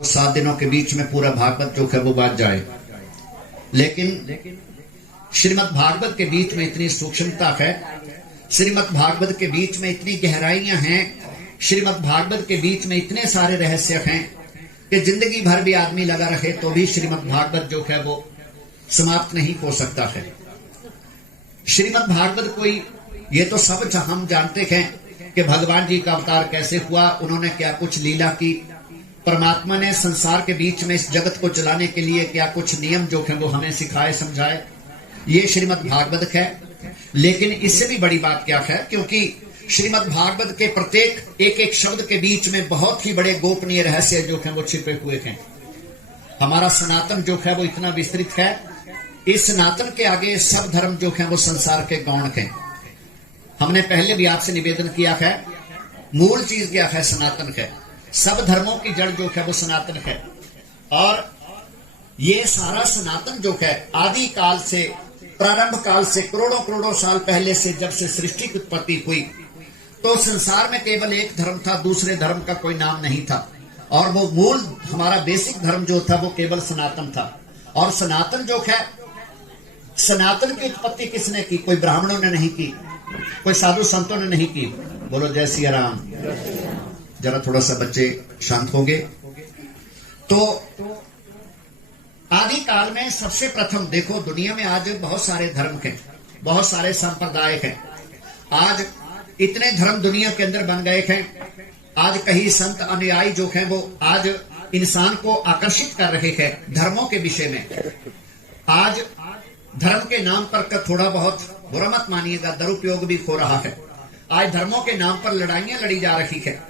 7 दिनों के बीच में पूरा भागवत जो है वो बात जाए, लेकिन श्रीमद् भागवत के बीच में इतनी सूक्ष्मता है, श्रीमद् भागवत के बीच में इतनी गहराइयां हैं, श्रीमद् भागवत के बीच में इतने सारे रहस्य हैं कि जिंदगी भर भी आदमी लगा रहे तो भी श्रीमद् भागवत जो है वो समाप्त नहीं हो सकता है। श्रीमद् भागवत कोई, ये तो सब हम जानते हैं कि भगवान जी का अवतार कैसे हुआ, उन्होंने क्या कुछ लीला की, परमात्मा ने संसार के बीच में इस जगत को चलाने के लिए क्या कुछ नियम जो है वो हमें सिखाए समझाए, ये श्रीमद् भागवत है। लेकिन इससे भी बड़ी बात क्या है, क्योंकि श्रीमद् भागवत के प्रत्येक एक एक शब्द के बीच में बहुत ही बड़े गोपनीय रहस्य जो है वो छिपे हुए हैं। हमारा सनातन जो है वो इतना विस्तृत है, इस सनातन के आगे सब धर्म जो है वो संसार के गौण हैं। हमने पहले भी आपसे निवेदन किया है, मूल चीज क्या है, सनातन है। सब धर्मों की जड़ जो है वो सनातन है, और ये सारा सनातन जो है आदि काल से, प्रारंभ काल से, करोड़ों करोड़ों साल पहले से, जब से सृष्टि की उत्पत्ति हुई तो संसार में केवल एक धर्म था, दूसरे धर्म का कोई नाम नहीं था, और वो मूल हमारा बेसिक धर्म जो था वो केवल सनातन था। और सनातन जो है, सनातन की उत्पत्ति किसने की? कोई ब्राह्मणों ने नहीं की, कोई साधु संतों ने नहीं की। बोलो जय सिया राम। जरा थोड़ा सा बच्चे शांत होंगे। तो आदि काल में सबसे प्रथम देखो, दुनिया में आज बहुत सारे धर्म हैं, बहुत सारे संप्रदाय हैं। आज इतने धर्म दुनिया के अंदर बन गए हैं। आज कई संत अनुयायी जो हैं वो आज इंसान को आकर्षित कर रहे हैं धर्मों के विषय में। आज धर्म के नाम पर थोड़ा बहुत, बुरा मत मानिएगा, दुरुपयोग भी हो रहा है। आज धर्मों के नाम पर लड़ाइयां लड़ी जा रही है।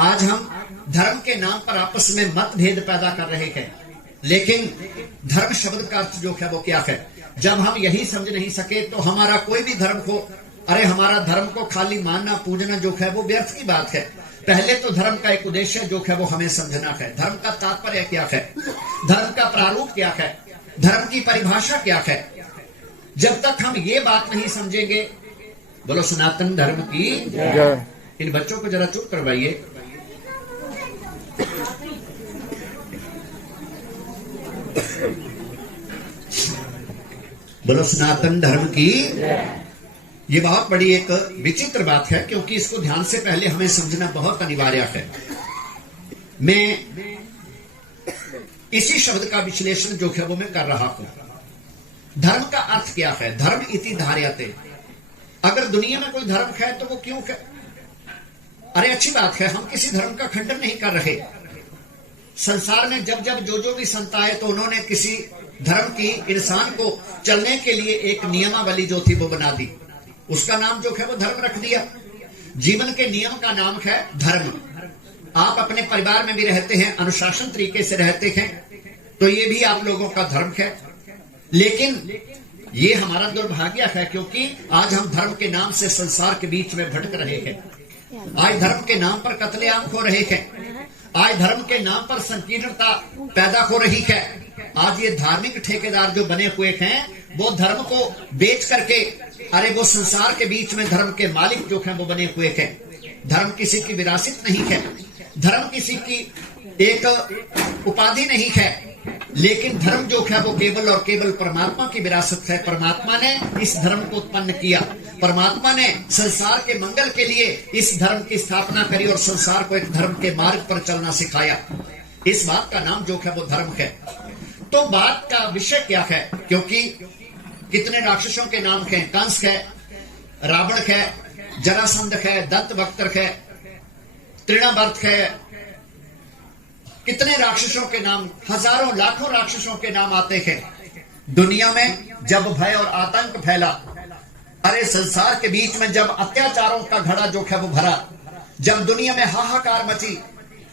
आज हम धर्म के नाम पर आपस में मतभेद पैदा कर रहे हैं। लेकिन धर्म शब्द का अर्थ जो है वो क्या है? जब हम यही समझ नहीं सके तो हमारा कोई भी धर्म को, अरे हमारा धर्म को खाली मानना पूजना जो है वो व्यर्थ की बात है। पहले तो धर्म का एक उद्देश्य जो है वो हमें समझना है। धर्म का तात्पर्य क्या है, धर्म का प्रारूप क्या है, धर्म की परिभाषा क्या है। जब तक हम ये बात नहीं समझेंगे, बोलो सनातन धर्म की। इन बच्चों को जरा चुप करवाइए। बोलो सनातन धर्म की। ये बहुत बड़ी एक विचित्र बात है, क्योंकि इसको ध्यान से पहले हमें समझना बहुत अनिवार्य है। मैं इसी शब्द का विश्लेषण जो है वो मैं कर रहा हूं। धर्म का अर्थ क्या है? धर्म इति धार्यते। अगर दुनिया में कोई धर्म है तो वो क्यों है? अरे अच्छी बात है, हम किसी धर्म का खंडन नहीं कर रहे। संसार में जब जब जो भी संत आए तो उन्होंने किसी धर्म की, इंसान को चलने के लिए एक नियमावली जो थी वो बना दी, उसका नाम जो है वो धर्म रख दिया। जीवन के नियम का नाम है धर्म। आप अपने परिवार में भी रहते हैं, अनुशासन तरीके से रहते हैं, तो ये भी आप लोगों का धर्म है। लेकिन ये हमारा दुर्भाग्य है, क्योंकि आज हम धर्म के नाम से संसार के बीच में भटक रहे हैं। आज धर्म के नाम पर कत्लेआम हो रहे हैं। आज धर्म के नाम पर संकीर्णता पैदा हो रही है। आज ये धार्मिक ठेकेदार जो बने हुए हैं वो धर्म को बेच करके, अरे वो संसार के बीच में धर्म के मालिक जो हैं वो बने हुए हैं। धर्म किसी की विरासत नहीं है, धर्म किसी की एक उपाधि नहीं है, लेकिन धर्म जो है वो केवल और केवल परमात्मा की विरासत है। परमात्मा ने इस धर्म को उत्पन्न किया, परमात्मा ने संसार के मंगल के लिए इस धर्म की स्थापना करी और संसार को एक धर्म के मार्ग पर चलना सिखाया। इस बात का नाम जो है वो धर्म है। तो बात का विषय क्या है? क्योंकि कितने राक्षसों के नाम हैं, कंस है, रावण है, जरासंध है, दत्तवक्त्र है, तृणावर्त है, कितने राक्षसों के नाम, हजारों लाखों राक्षसों के नाम आते हैं। दुनिया में जब भय और आतंक फैला, अरे संसार के बीच में जब अत्याचारों का घड़ा जो है वो भरा, जब दुनिया में हाहाकार मची,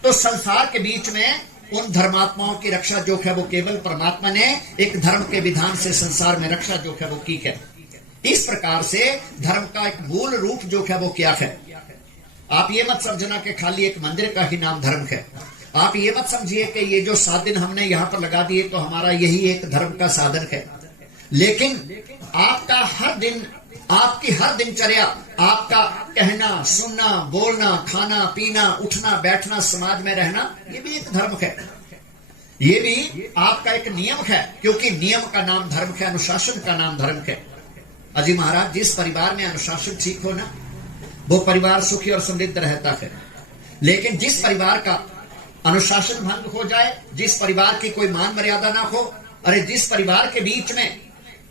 तो संसार के बीच में उन धर्मात्माओं की रक्षा जो है वो केवल परमात्मा ने एक धर्म के विधान से संसार में रक्षा जो है वो की है। इस प्रकार से धर्म का एक मूल रूप जो है वो क्या है? आप ये मत समझना कि खाली एक मंदिर का ही नाम धर्म है। आप ये मत समझिए कि ये जो 7 दिन हमने यहाँ पर लगा दिए तो हमारा यही एक धर्म का साधन है। लेकिन आपका हर दिन, आपकी हर दिनचर्या, आपका कहना, सुनना, बोलना, खाना, पीना, उठना, बैठना, समाज में रहना, ये भी एक धर्म है। ये भी आपका एक नियम है, क्योंकि नियम का नाम धर्म है, अनुशासन का नाम धर्म है। अजी महाराज, जिस परिवार में अनुशासन ठीक हो ना, वो परिवार सुखी और समृद्ध रहता है। लेकिन जिस परिवार का अनुशासन भंग हो जाए, जिस परिवार की कोई मान मर्यादा ना हो, अरे जिस परिवार के बीच में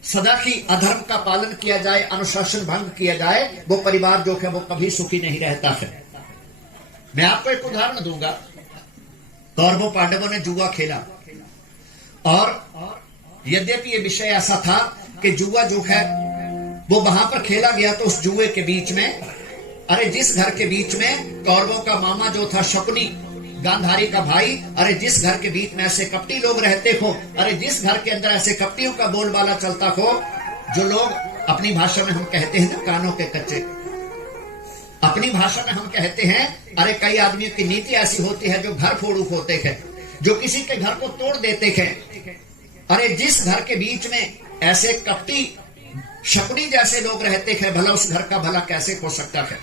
सदा की अधर्म का पालन किया जाए, अनुशासन भंग किया जाए, वो परिवार जो है वो कभी सुखी नहीं रहता है। मैं आपको एक उदाहरण दूंगा। कौरवों पांडवों ने जुआ खेला, और यद्यपि ये विषय ऐसा था कि जुआ जो है वो वहां पर खेला गया, तो उस जुए के बीच में, अरे जिस घर के बीच में कौरवों का मामा जो था शकुनी, गांधारी का भाई, अरे जिस घर के बीच में ऐसे कपटी लोग रहते हो, अरे जिस घर के अंदर ऐसे कपटियों का बोलबाला चलता हो, जो लोग अपनी भाषा में हम कहते हैं ना कानों के कच्चे, अपनी भाषा में हम कहते हैं, अरे कई आदमियों की नीति ऐसी होती है जो घर फोड़ू होते हैं, जो किसी के घर को तोड़ देते हैं। अरे जिस घर के बीच में ऐसे कपटी शकुनी जैसे लोग रहते हैं, भला उस घर का भला कैसे हो सकता है।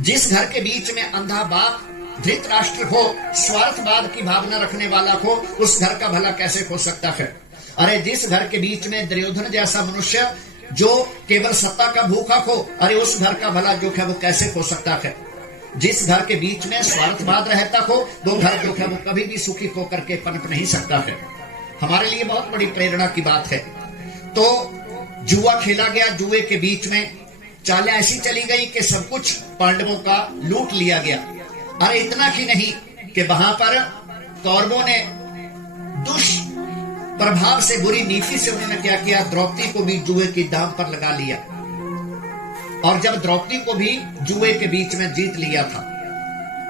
जिस घर के बीच में अंधा बाप धृतराष्ट्र हो, स्वार्थवाद की भावना रखने वाला हो, उस घर का भला कैसे हो सकता है। अरे जिस घर के बीच में दुर्योधन जैसा मनुष्य जो केवल सत्ता का भूखा हो, अरे उस घर का भला जो है वो कैसे हो सकता है। जिस घर के बीच में स्वार्थवाद रहता हो, वो घर जो है वो कभी भी सुखी होकर के पनप नहीं सकता है। हमारे लिए बहुत बड़ी प्रेरणा की बात है। तो जुआ खेला गया, जुए के बीच में चालें ऐसी चली गई कि सब कुछ पांडवों का लूट लिया गया। अरे इतना ही नहीं कि वहां पर कौरवों ने दुष्प्रभाव से, बुरी नीति से उन्होंने क्या किया, द्रौपदी को भी जुए की दांव पर लगा लिया। और जब द्रौपदी को भी जुए के बीच में जीत लिया था,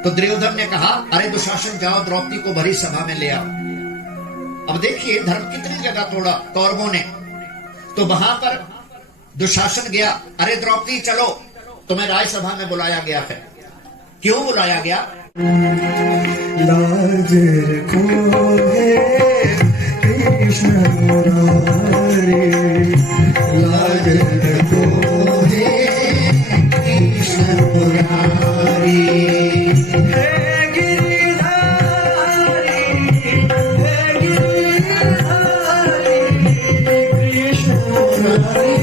तो दुर्योधन ने कहा, अरे दुशासन जाओ द्रौपदी को भरी सभा में ले आओ। अब देखिए धर्म कितनी जगह तोड़ा कौरवों ने। तो वहां पर दुशासन गया, अरे द्रौपदी चलो, तुम्हें राजसभा में बुलाया गया है। क्यों बुलाया गया? लाज रखो हे कृष्ण मुरारी, लाज रखो हे कृष्ण मुरारी, हे गिरिधारी, हे गिरिधारी कृष्ण मुरारी,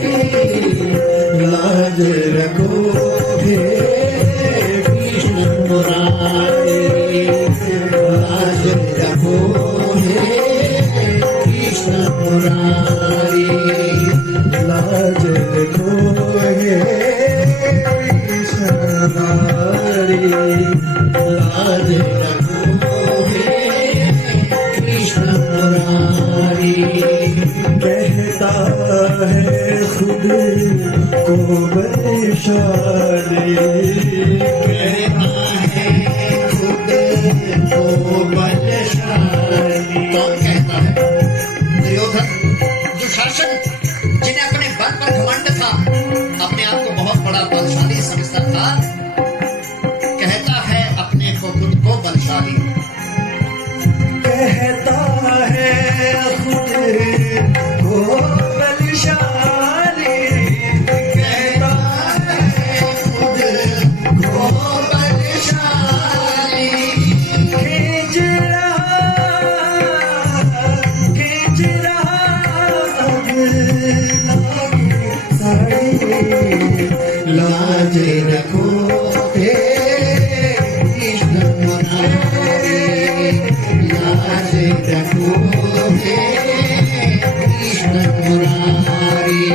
लाज रखो हे मुरारी, लाज रखो हे कृष्ण मुरारी, लाज रखो हे कृष्ण मुरारी, लाज रखो हे कृष्ण मुरारी। कहता है खुद को बलशाली, कौन कहता है? दुर्योधन, दुशासन, जिन्हें अपने बल पर घमंड था, अपने आप को बहुत बड़ा बलशाली समझता था, कहता है अपने को खुद को बलशाली। कहता है खुद को बलशाली, कहता है खुद को बलशाली, खींच रहा साड़ी, लाज रखो हे कृष्ण मुरारी, लाज रखो हे कृष्ण मुरारी।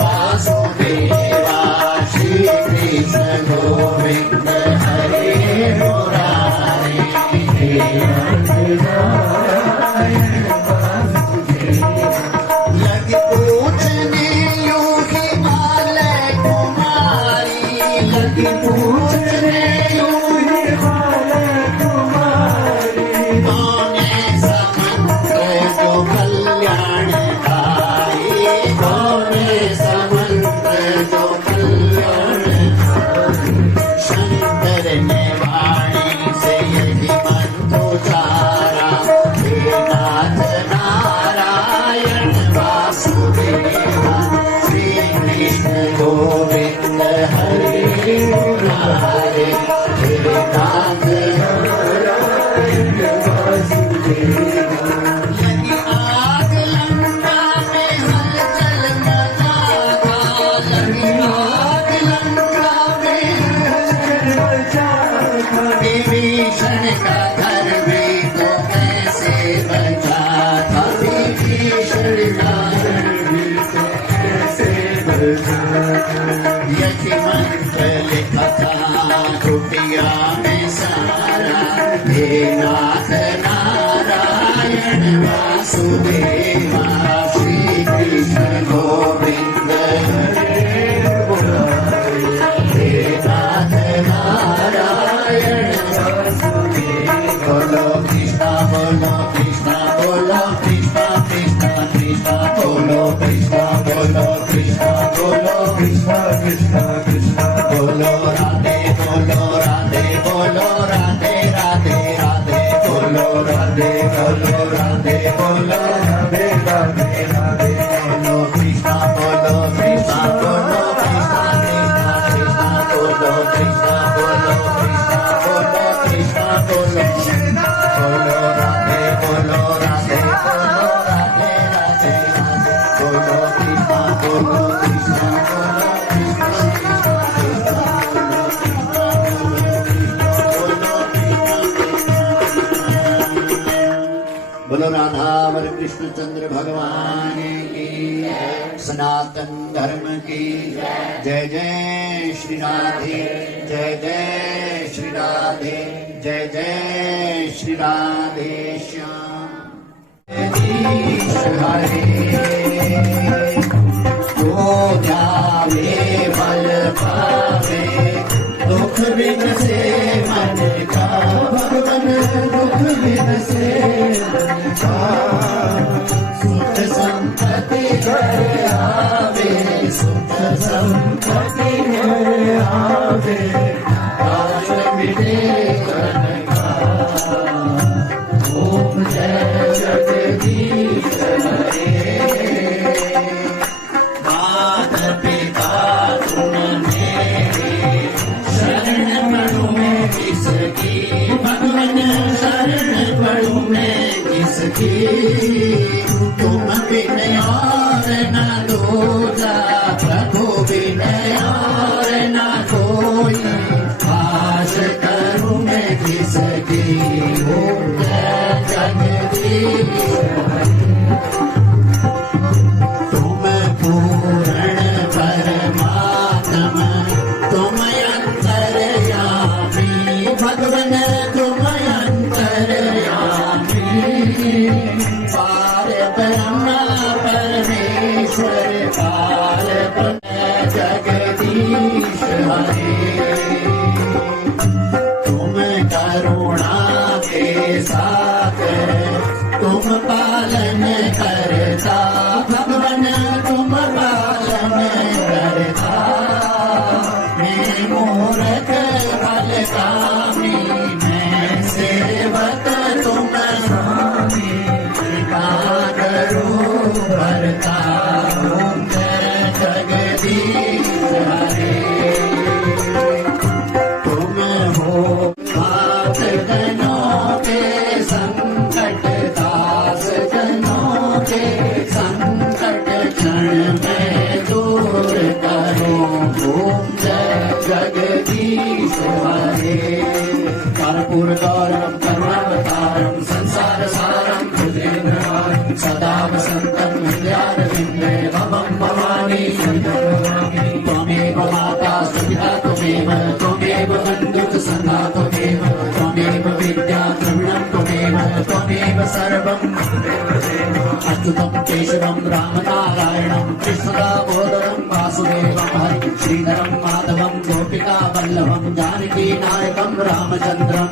वासुदेवा श्री कृष्ण गोविंद हरे मुरारी, लग पूछने यूं हिमालय कुमारी, लग पूछने यूं हिमालय नाथ लगी आग लंका में हलचल मचा था, लगी आग लंका में हलचल मचा था। विभीषण का घर भी तो कैसे बचा था, विभीषण का घर भी तो कैसे बचा था। यही मंत्र लिखा था कुटिया में सारा, हे नाथ नारायण वासुदेवा, श्री कृष्ण गोविंद हरे मुरारी। हे नाथ नारायण वासुदेवा, बोलो कृष्णा बोलो कृष्णा बोलो कृष्णा कृष्णा कृष्णा बोलो कृष्णा बोलो कृष्णा बोलो कृष्णा कृष्णा कृष्णा बोलो राधे बोलो राधे बोलो राधे राधे राधे बोलो राधे बोलो राधे बोलो राधे राधे राधे बोलो कृष्णा बोलो कृष्णा बोलो कृष्णा कृष्णा कृष्णा बोलो कृष्णा बोलो कृष्णा बोलो कृष्णा बोलो बोलो राधे बोलो राधे बोलो राधे राधे राधे बोलो कृष्णा बोलो कृष्णा बोलो कृष्णा बोलो राधावर कृष्ण चंद्र भगवान की, सनातन धर्म की जय जय श्री राधे, जय जय श्री राधे, जय जय श्री राधे श्याम। जगदीश हरे जो ध्यावे फल पावे, दुख बिन से मन का भगवन, दुख बिन से मन का। सुख संपत्ति घर आवे, सुख संपत्ति घर आवे, काश मिटे मन का। ओम जय जगदीश हरे। मात पिता तुम मेरे, शरण पड़ू मैं किसकी, भगवन शरण पड़ू मैं किसकी। तुम बिन और न दूजा, प्रभु बिन और न कोई, आश करूं मैं किसकी। ओम जय जगदीश हरे। तुम पूर्ण परमात्मा, तुम अंतर्यामी, भगवन तुम अंतर्यामी। पार ब्रह्म परमेश्वर, पार जगदीश हरे। तुम करुणा के सागर, तुम पालन करता, भगवन तुम पालन करता। मैं मूर्ख फलकामी, मैं सेवक तुम स्वामी, कृपा करो भरता। ओम जय जगदीश हरे। तुम हो नाथ जनों के संकट, दास जनों के संकट, क्षण में दूर करो। ओम जय जगदीश हरे। कर्पूर गौरम करुणावतारम, संसार सारम भुजगेन्द्रहारम, सदा वसंतम हृदयारविंदे, भवं भवानी शंकरवाणी। त्वमेव माता सुपिता त्वमेव, त्वमेव बन्धुः सखा त्वमेव, त्वमेव विद्या द्रविणं त्वमेव, त्वमेव सर्वं अच्युतं केशवं रामनारायणं, कृष्णदामोदरं वासुदेवं हरिं, श्रीधरं माधवं गोपिका वल्लभं, जानकी नायकं रामचन्द्रं।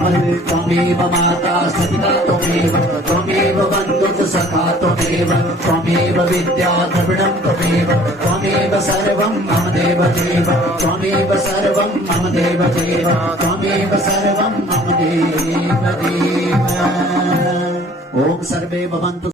त्वमेव माता सपिता त्वमेव, त्वमेव बन्धुः सखा त्वमेव, त्वमेव विद्या द्रविणं त्वमेव, त्वमेव सर्वं मम देव देव, त्वमेव सर्वं मम देव देव, त्वमेव सर्वं मम देव देव। ओम सर्वे भवन्तु